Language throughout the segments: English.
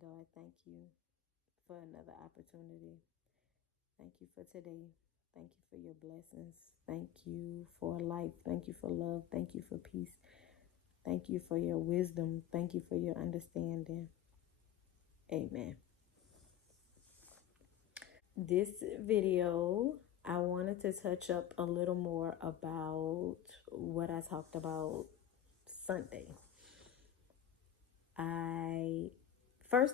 God, thank you for another opportunity. Thank you for today. Thank you for your blessings. Thank you for life. Thank you for love. Thank you for peace. Thank you for your wisdom. Thank you for your understanding. Amen. This video, I wanted to touch up a little more about what I talked about Sunday.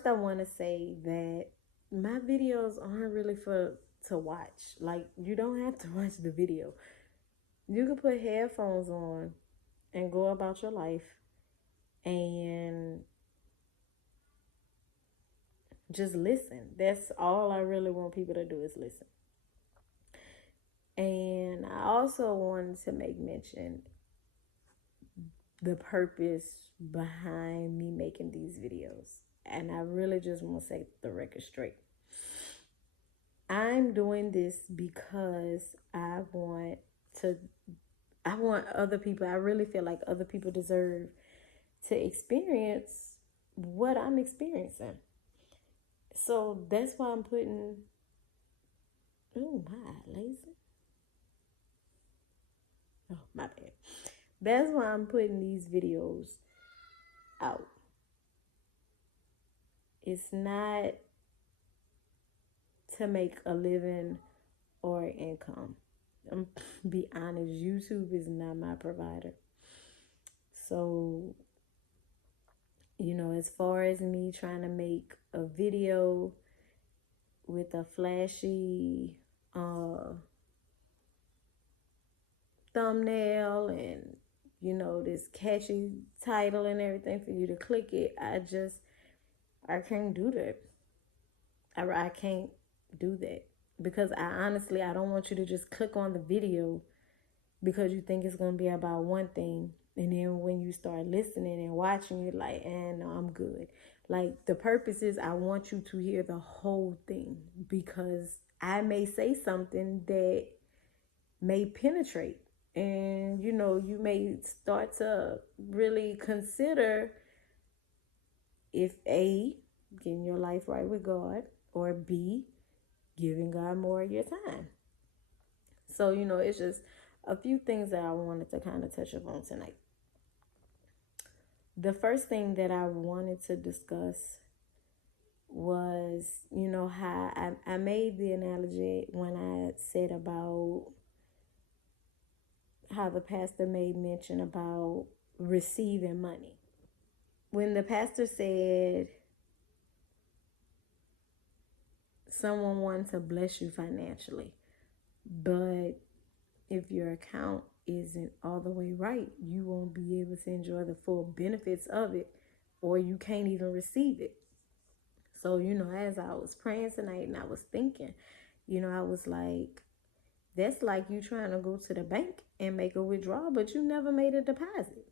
I want to say that my videos aren't really for to watch. Like, you don't have to watch the video. You can put headphones on and go about your life and just listen. That's all I really want people to do is listen. And I also wanted to make mention the purpose behind me making these videos. And I really just want to set the record straight. I'm doing this because to I want other people, I really feel like other people deserve to experience what I'm experiencing. So that's why I'm putting, oh my, lazy. Oh, my bad. That's why I'm putting these videos out. It's not to make a living or income. I'm be honest, YouTube is not my provider. So, as far as me trying to make a video with a flashy uh, thumbnail and this catchy title and everything for you to click it, I can't do that. I can't do that because I don't want you to just click on the video because you think it's going to be about one thing, and then when you start listening and watching, you're like, no, I'm good. Like, the purpose is I want you to hear the whole thing, because I may say something that may penetrate, and you may start to really consider if A, getting your life right with God, or B, giving God more of your time. So it's just a few things that I wanted to kind of touch upon tonight. The first thing that I wanted to discuss was, how I made the analogy when I said about how the pastor made mention about receiving money. When the pastor said someone wanted to bless you financially, but if your account isn't all the way right, you won't be able to enjoy the full benefits of it, or you can't even receive it. So, as I was praying tonight and I was thinking, I was like, that's like you trying to go to the bank and make a withdrawal, but you never made a deposit.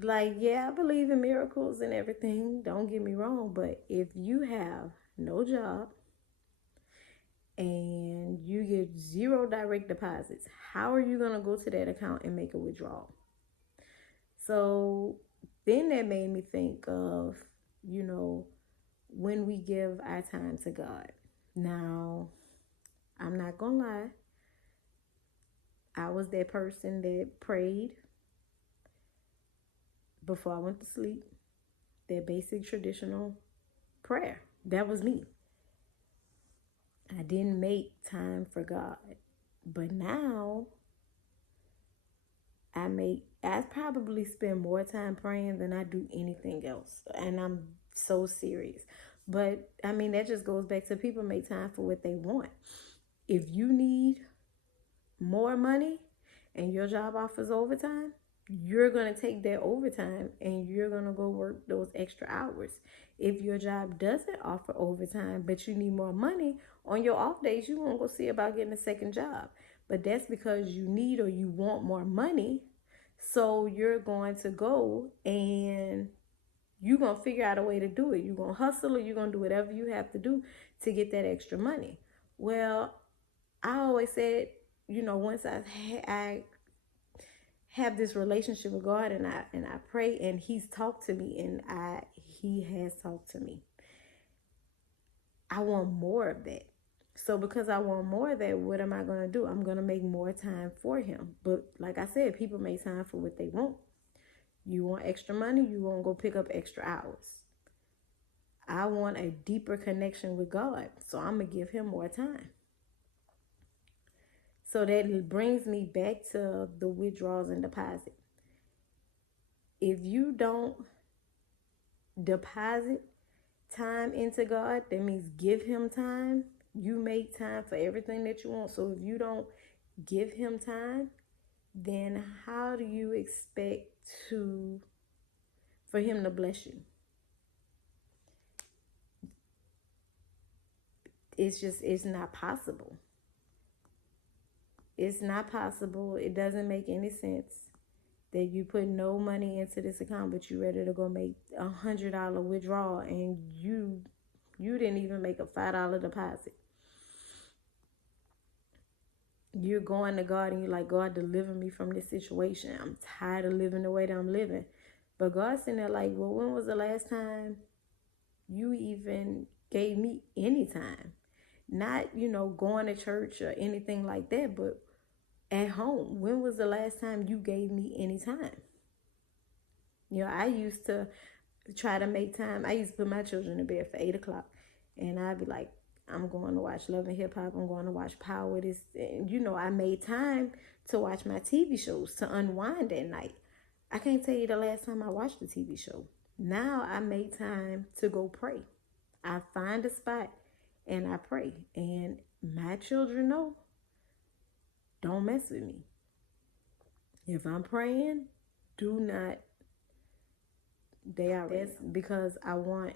Like, yeah, I believe in miracles and everything, don't get me wrong, but if you have no job and you get zero direct deposits, how are you going to go to that account and make a withdrawal? So then that made me think of, when we give our time to God. Now, I'm not going to lie, I was that person that prayed before I went to sleep, that basic traditional prayer. That was me. I didn't make time for God. But now I probably spend more time praying than I do anything else. And I'm so serious. But I mean, that just goes back to people make time for what they want. If you need more money and your job offers overtime, you're going to take that overtime and you're going to go work those extra hours. If your job doesn't offer overtime but you need more money, on your off days you won't go see about getting a second job. But that's because you need or you want more money. So you're going to go and you're going to figure out a way to do it. You're going to hustle, or you're going to do whatever you have to do to get that extra money. Well, I always said, once I have this relationship with God, and I pray, and He's talked to me, and He has talked to me. I want more of that. So because I want more of that, what am I going to do? I'm going to make more time for Him. But like I said, people make time for what they want. You want extra money, you won't go pick up extra hours. I want a deeper connection with God, so I'm going to give Him more time. So that brings me back to the withdrawals and deposit. If you don't deposit time into God, that means give Him time. You make time for everything that you want. So if you don't give Him time, then how do you expect for Him to bless you? It's not possible. It's not possible. It doesn't make any sense that you put no money into this account, but you ready to go make $100 withdrawal, and you didn't even make a $5 deposit. You're going to God and you're like, God, deliver me from this situation. I'm tired of living the way that I'm living. But God's sitting there like, well, when was the last time you even gave me any time? Not, going to church or anything like that, but at home. When was the last time you gave me any time? I used to try to make time. I used to put my children to bed for 8 o'clock. And I'd be like, I'm going to watch Love and Hip Hop. I'm going to watch Power. I made time to watch my TV shows, to unwind at night. I can't tell you the last time I watched a TV show. Now I make time to go pray. I find a spot and I pray. And my children know, don't mess with me. If I'm praying, do not. That's because I want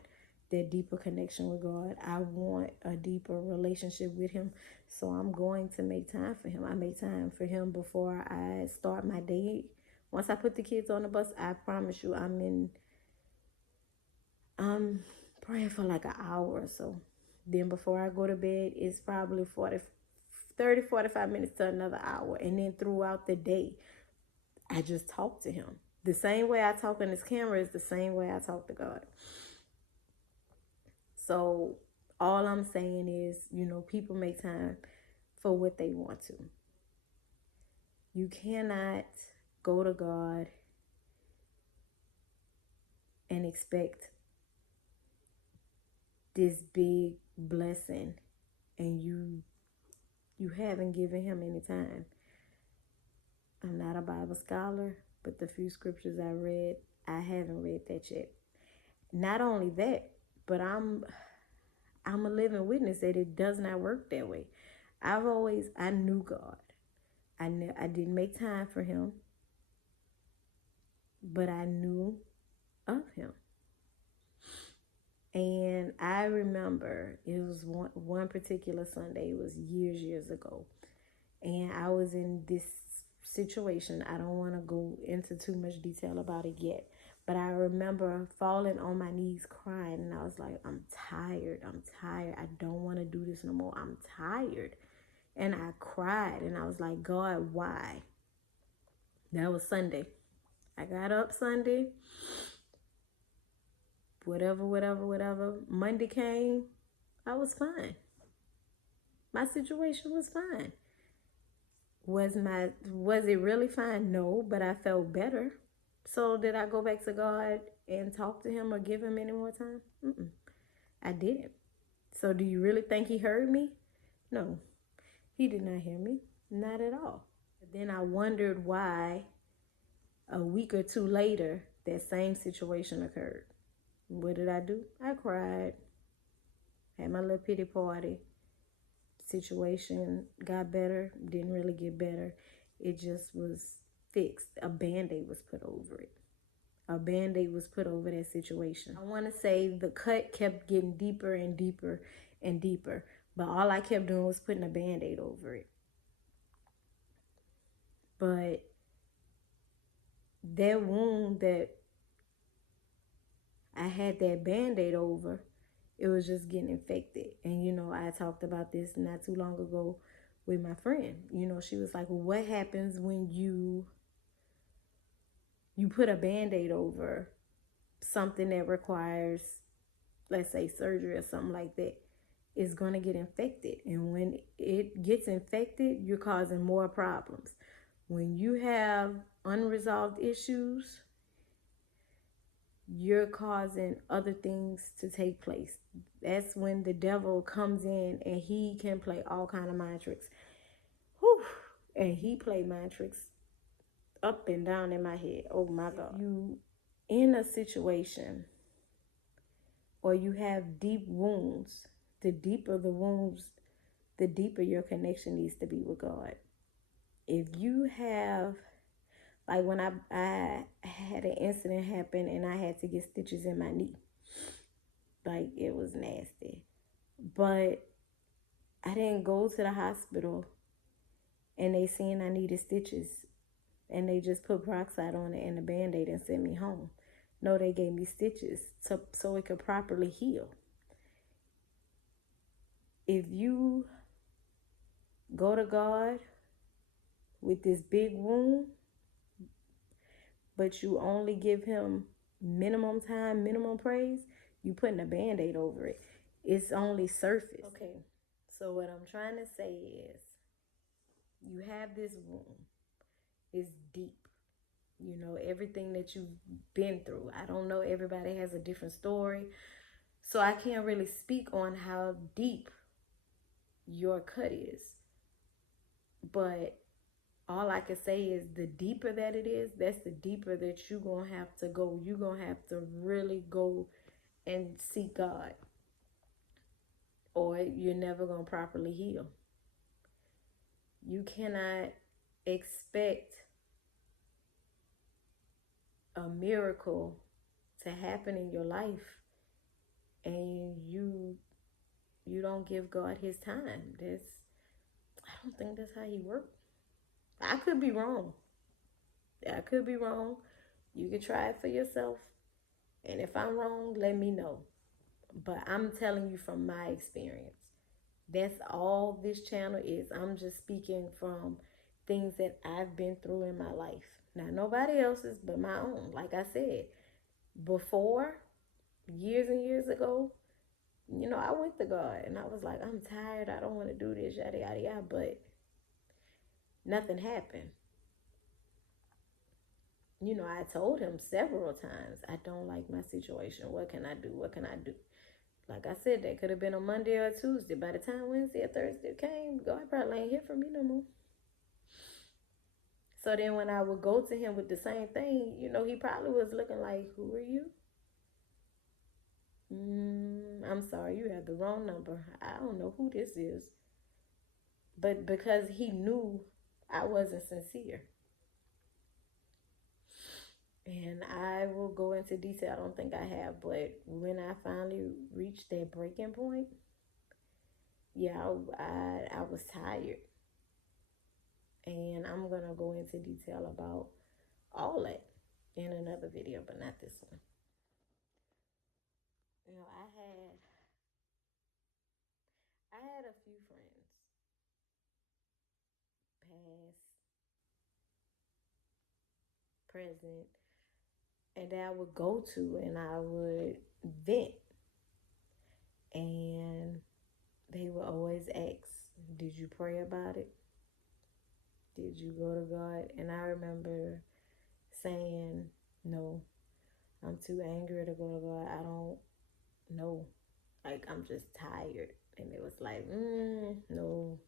that deeper connection with God. I want a deeper relationship with Him. So I'm going to make time for Him. I make time for Him before I start my day. Once I put the kids on the bus, I promise you I'm praying for like an hour or so. Then before I go to bed, it's probably 45 minutes to another hour. And then throughout the day, I just talk to Him. The same way I talk on this camera is the same way I talk to God. So all I'm saying is, people make time for what they want to. You cannot go to God and expect this big blessing and you haven't given Him any time. I'm not a Bible scholar, but the few scriptures I read, I haven't read that yet. Not only that, but I'm a living witness that it does not work that way. I knew God. I didn't make time for Him, but I knew of Him. And I remember it was one particular Sunday. It was years ago. And I was in this situation. I don't want to go into too much detail about it yet. But I remember falling on my knees crying. And I was like, I'm tired. I don't want to do this no more. I'm tired. And I cried. And I was like, God, why? That was Sunday. I got up Sunday. Whatever. Monday came. I was fine. My situation was fine. Was it really fine? No, but I felt better. So did I go back to God and talk to Him or give Him any more time? I didn't. So do you really think He heard me? No, He did not hear me. Not at all. But then I wondered why a week or two later, that same situation occurred. What did I do? I cried. Had my little pity party. Situation got better. Didn't really get better. It just was fixed. A Band-Aid was put over it. A Band-Aid was put over that situation. I want to say the cut kept getting deeper and deeper and deeper. But all I kept doing was putting a Band-Aid over it. But that wound that I had that Band-Aid over, it was just getting infected. And, I talked about this not too long ago with my friend. She was like, well, what happens when you you put a Band-Aid over something that requires, let's say, surgery or something like that, is going to get infected. And when it gets infected, you're causing more problems. When you have unresolved issues, you're causing other things to take place. That's when the devil comes in and he can play all kind of mind tricks. Whew. And he played mind tricks up and down in my head. Oh my God. If you in a situation or you have deep wounds, the deeper the wounds, the deeper your connection needs to be with God. If you have, like when I had an incident happen and I had to get stitches in my knee. Like, it was nasty. But I didn't go to the hospital and they seen I needed stitches and they just put peroxide on it and a Band-Aid and sent me home. No, they gave me stitches so it could properly heal. If you go to God with this big wound, but you only give him minimum time, minimum praise, you putting a Band-Aid over it. It's only surface. Okay, so what I'm trying to say is, you have this wound. It's deep. You know, everything that you've been through. I don't know, everybody has a different story. So I can't really speak on how deep your cut is. But all I can say is the deeper that it is, that's the deeper that you're going to have to go. You're going to have to really go and seek God. Or you're never going to properly heal. You cannot expect a miracle to happen in your life and you don't give God his time. I don't think that's how he works. I could be wrong. You can try it for yourself. And if I'm wrong, let me know. But I'm telling you from my experience. That's all this channel is. I'm just speaking from things that I've been through in my life. Not nobody else's, but my own. Like I said, before, years and years ago, you know, I went to God and I was like, I'm tired. I don't want to do this, yada, yada, yada. But nothing happened. You know, I told him several times, I don't like my situation. What can I do? What can I do? Like I said, that could have been a Monday or a Tuesday. By the time Wednesday or Thursday came, God probably ain't hear from me no more. So then when I would go to him with the same thing, you know, he probably was looking like, who are you? I'm sorry, you have the wrong number. I don't know who this is. But because he knew I wasn't sincere. And I will go into detail. I don't think I have. But when I finally reached that breaking point, yeah, I was tired. And I'm going to go into detail about all that in another video, but not this one. You know, I had a few friends, past, present, and that I would go to and I would vent. And they would always ask, did you pray about it? Did you go to God? And I remember saying, no, I'm too angry to go to God. I don't know. Like, I'm just tired. And it was like, no,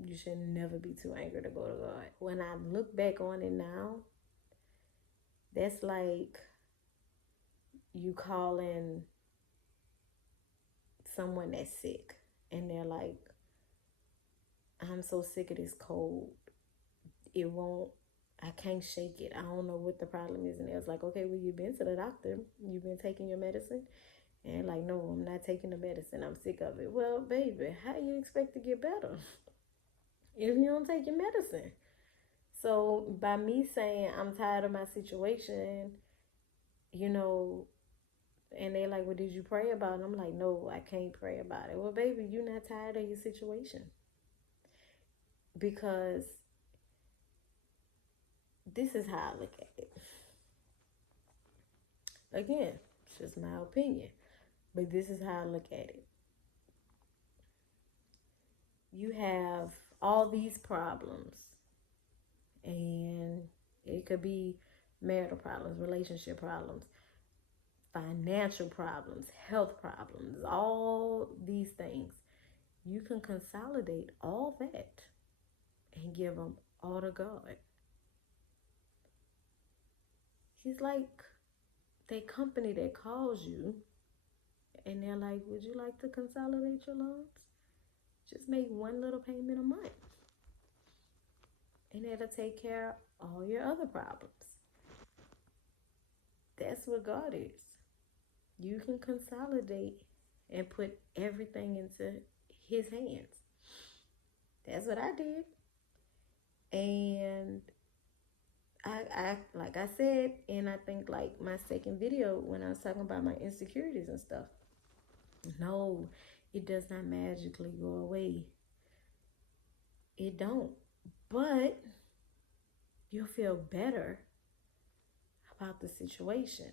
you should never be too angry to go to God. When I look back on it now, that's like you calling someone that's sick. And they're like, I'm so sick of this cold. I can't shake it. I don't know what the problem is. And it was like, okay, well, you've been to the doctor. You've been taking your medicine. And like, no, I'm not taking the medicine. I'm sick of it. Well, baby, how do you expect to get better if you don't take your medicine? So by me saying I'm tired of my situation, you know, and they like, well, did you pray about it? I'm like, no, I can't pray about it. Well, baby, you're not tired of your situation. Because this is how I look at it. Again, it's just my opinion, but this is how I look at it. You have all these problems, and it could be marital problems, relationship problems, financial problems, health problems, all these things. You can consolidate all that and give them all to God. He's like that company that calls you and they're like, would you like to consolidate your loans? Just make one little payment a month. And that'll take care of all your other problems. That's what God is. You can consolidate and put everything into his hands. That's what I did. And I like I said, and I think like my second video when I was talking about my insecurities and stuff. No, it does not magically go away. It don't. But you'll feel better about the situation.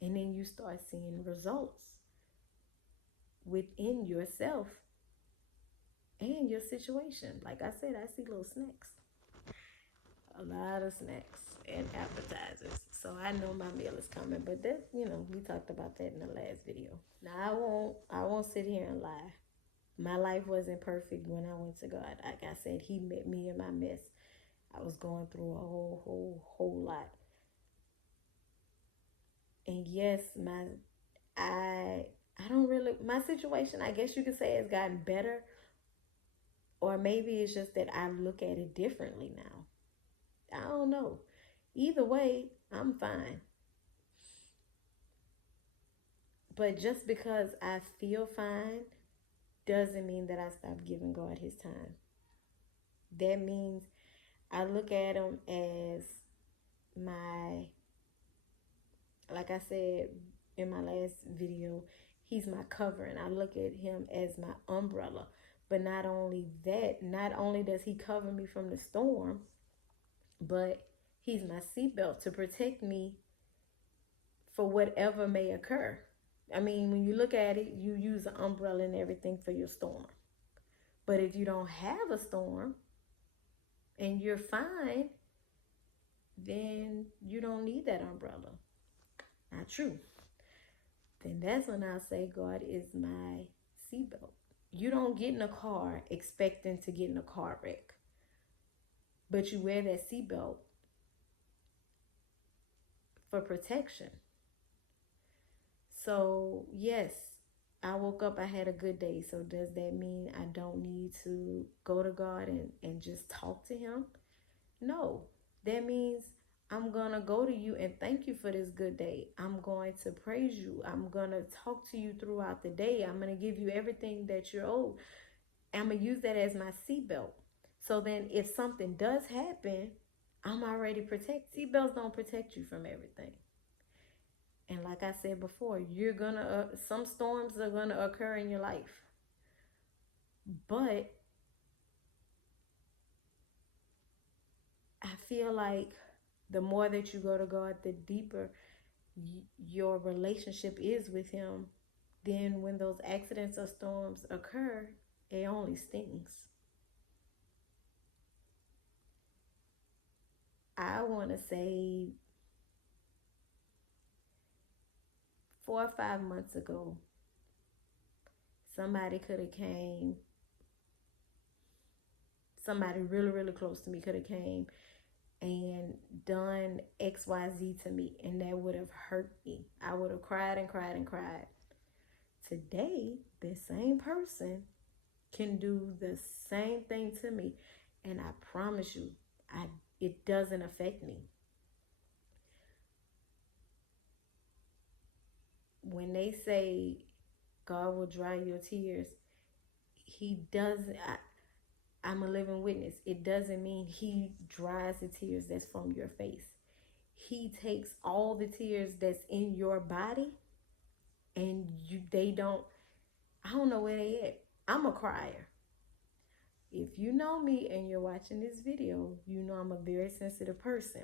And then you start seeing results within yourself and your situation. Like I said, I see little snacks. A lot of snacks and appetizers. So I know my meal is coming. But that, we talked about that in the last video. Now I won't sit here and lie. My life wasn't perfect when I went to God. Like I said, he met me in my mess. I was going through a whole lot. And yes, my situation, I guess you could say, has gotten better. Or maybe it's just that I look at it differently now. I don't know. Either way, I'm fine. But just because I feel fine doesn't mean that I stop giving God his time. That means I look at him as like I said in my last video, he's my covering. I look at him as my umbrella. But not only that, not only does he cover me from the storm, but he's my seatbelt to protect me for whatever may occur. I mean, when you look at it, you use an umbrella and everything for your storm. But if you don't have a storm and you're fine, then you don't need that umbrella. Not true. Then that's when I say God is my seatbelt. You don't get in a car expecting to get in a car wreck. But you wear that seatbelt for protection. So, yes, I woke up, I had a good day. So does that mean I don't need to go to God and just talk to him? No. That means I'm going to go to you and thank you for this good day. I'm going to praise you. I'm going to talk to you throughout the day. I'm going to give you everything that you're owed. I'm going to use that as my seatbelt. So then if something does happen, I'm already protected. Seatbelts don't protect you from everything. And like I said before, some storms are going to occur in your life. But I feel like the more that you go to God, the deeper your relationship is with him. Then when those accidents or storms occur, it only stings. I want to say 4 or 5 months ago, somebody really, really close to me could have came and done XYZ to me, and that would have hurt me. I would have cried and cried and cried. Today, the same person can do the same thing to me, and I promise you, it doesn't affect me. When they say God will dry your tears, he doesn't. I'm a living witness. It doesn't mean he dries the tears that's from your face. He takes all the tears that's in your body and I don't know where they at. I'm a crier. If you know me and you're watching this video, you know I'm a very sensitive person.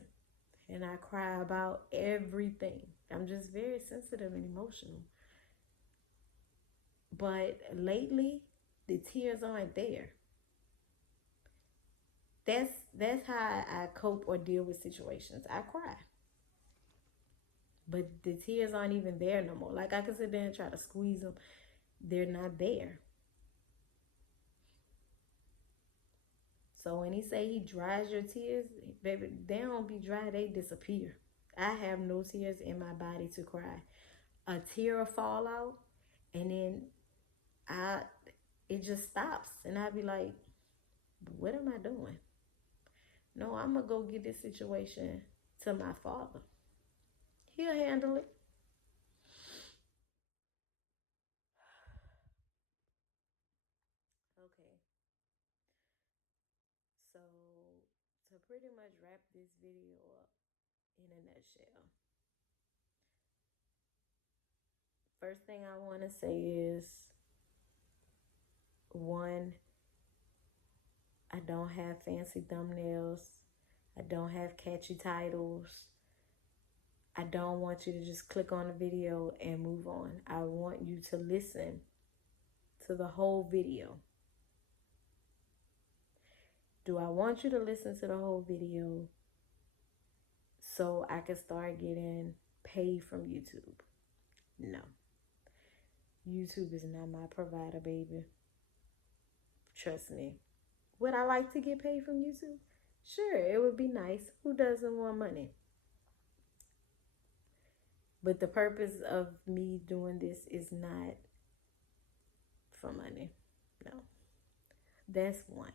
and I cry about everything. I'm just very sensitive and emotional. But lately, the tears aren't there. That's how I cope or deal with situations. I cry. But the tears aren't even there no more. Like I can sit there and try to squeeze them. They're not there. So when he say he dries your tears, baby, they don't be dry, they disappear. I have no tears in my body to cry. A tear will fall out and then I it just stops and I be like, what am I doing? No, I'm gonna go get this situation to my father. He'll handle it. Okay, so to pretty much wrap this video up in a nutshell, first thing I want to say is one, I don't have fancy thumbnails. I don't have catchy titles. I don't want you to just click on the video and move on. I want you to listen to the whole video. Do I want you to listen to the whole video so I can start getting paid from YouTube? No. YouTube is not my provider, baby. Trust me. Would I like to get paid from YouTube? Sure, it would be nice. Who doesn't want money? But the purpose of me doing this is not for money. No. That's one.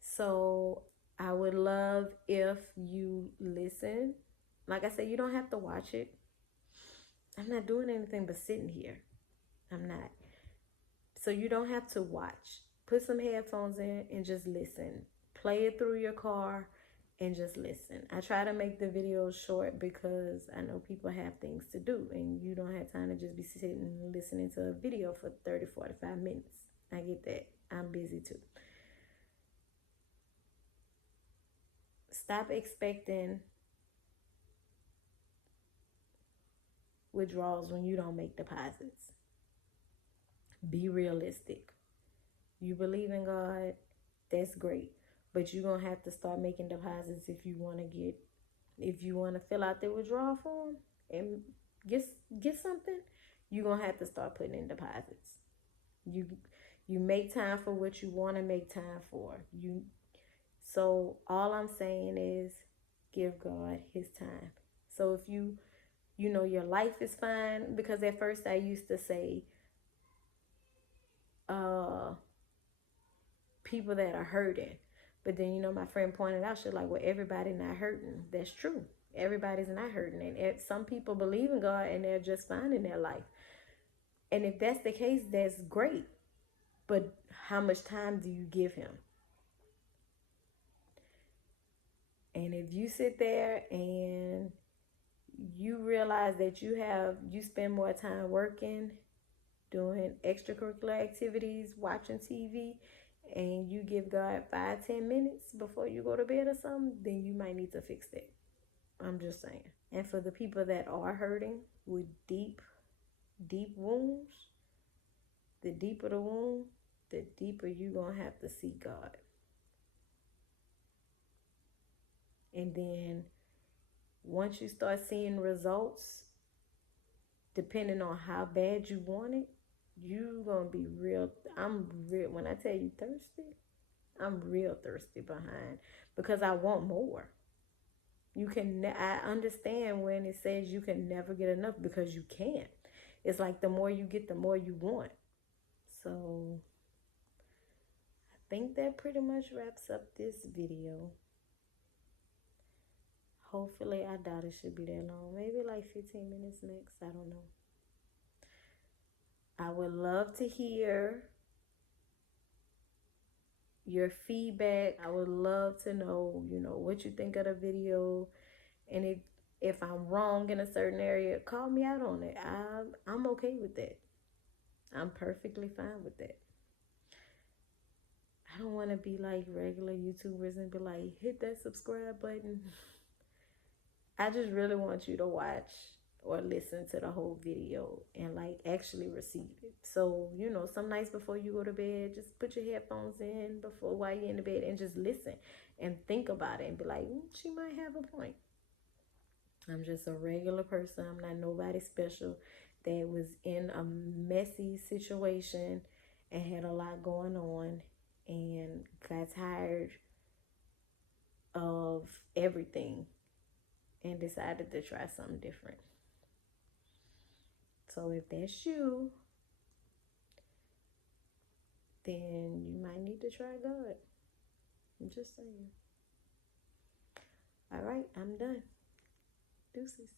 So I would love if you listen. Like I said, you don't have to watch it. I'm not doing anything but sitting here. I'm not. So you don't have to watch. Put some headphones in and just listen. Play it through your car and just listen. I try to make the videos short because I know people have things to do and you don't have time to just be sitting and listening to a video for 30, 45 minutes. I get that. I'm busy too. Stop expecting withdrawals when you don't make deposits. Be realistic. You believe in God, that's great. But you're going to have to start making deposits if you want to fill out the withdrawal form and get something, you're going to have to start putting in deposits. You make time for what you want to make time for. So all I'm saying is give God his time. So if your life is fine, because at first I used to say people that are hurting. But then, my friend pointed out, she's like, well, everybody not hurting. That's true. Everybody's not hurting. And some people believe in God and they're just fine in their life. And if that's the case, that's great. But how much time do you give him? And if you sit there and you realize that you spend more time working, doing extracurricular activities, watching TV, and you give God 5-10 minutes before you go to bed or something, then you might need to fix that. I'm just saying. And for the people that are hurting with deep wounds, the deeper the wound, the deeper you're going to have to seek God. And then once you start seeing results, depending on how bad you want it, you're going to be real. When I tell you thirsty, I'm real thirsty behind because I want more. I understand when it says you can never get enough because you can't. It's like the more you get, the more you want. So I think that pretty much wraps up this video. Hopefully, I doubt it should be that long. Maybe like 15 minutes next. I don't know. I would love to hear your feedback. I would love to know, what you think of the video. And if I'm wrong in a certain area, call me out on it. I'm okay with that. I'm perfectly fine with that. I don't want to be like regular YouTubers and be like, hit that subscribe button. I just really want you to watch or listen to the whole video and like actually receive it. So, you know, some nights before you go to bed, just put your headphones in before while you're in the bed and just listen and think about it and be like, she might have a point. I'm just a regular person. I'm not nobody special that was in a messy situation and had a lot going on and got tired of everything and decided to try something different. So if that's you, then you might need to try God. I'm just saying. All right, I'm done. Deuces.